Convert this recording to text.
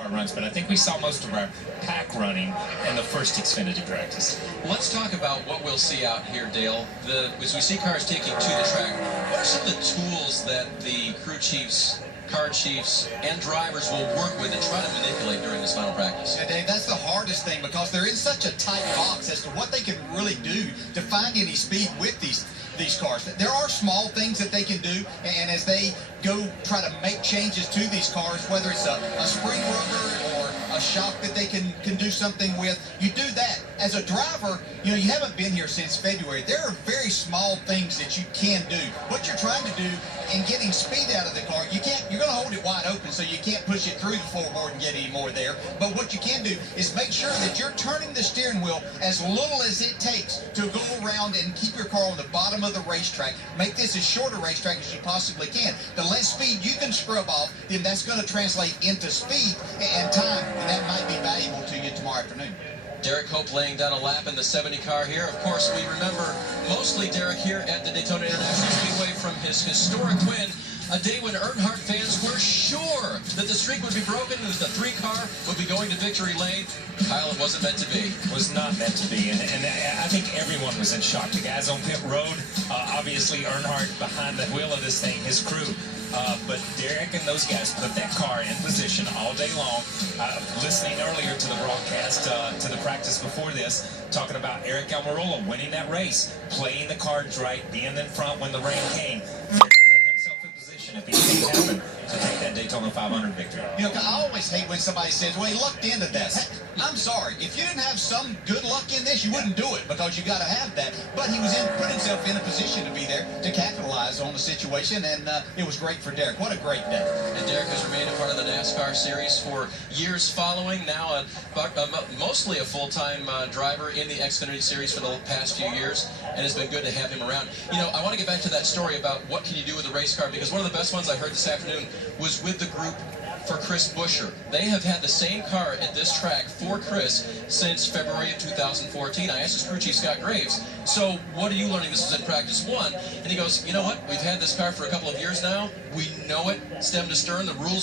car runs, but I think we saw most of our pack running in the first Xfinity practice. Let's talk about what we'll see out here, Dale. As we see cars taking to the track, what are some of the tools that the crew chiefs, car chiefs, and drivers will work with and try to manipulate during this final practice? Yeah, Dave, that's the hardest thing because they're in such a tight box as to what they can really do to find any speed with these cars. There are small things that they can do, and as they go try to make changes to these cars, whether it's a spring rubber or a shock that they can do something with, you do that. As a driver, you haven't been here since February. There are very small things that you can do. What you're trying to do in getting speed out of the car, you're going to hold it wide open so you can't push it through the floorboard and get any more there. But what you can do is make sure that you're turning the steering wheel as little as it takes to go around and keep your car on the bottom of the racetrack. Make this as short a racetrack as you possibly can. The less speed you can scrub off, then that's going to translate into speed and time, and that might be valuable to you tomorrow afternoon. Derrike Hope laying down a lap in the 70 car here. Of course, we remember mostly Derrike here at the Daytona International Speedway from his historic win, a day when Earnhardt fans were sure that the streak would be broken and that the 3-car would be going to victory lane. Kyle, it wasn't meant to be. It was not meant to be, and I think everyone was in shock. The guys on pit road, obviously Earnhardt behind the wheel of this thing, his crew. But Derrike and those guys put that car in position all day long. Listening earlier to the broadcast, to the practice before this, talking about Eric Almirola winning that race, playing the cards right, being in front when the rain came, put himself in position if anything happened to take that Daytona 500 victory. I always hate when somebody says, well, he lucked into that. I'm sorry. If you didn't have some good luck in this, you wouldn't do it because you got to have that. But he put himself in a position to be there to capitalize on the situation, and it was great for Derrike. What a great day. And Derrike has remained a part of the NASCAR series for years following. Now mostly a full-time driver in the Xfinity series for the past few years, and it's been good to have him around. I want to get back to that story about what can you do with a race car, because one of the best ones I heard this afternoon was with the group for Chris Buescher. They have had the same car at this track for Chris since February of 2014. I asked his crew chief, Scott Graves, so what are you learning? This is in practice 1. And he goes, you know what? We've had this car for a couple of years now. We know it, stem to stern. The rules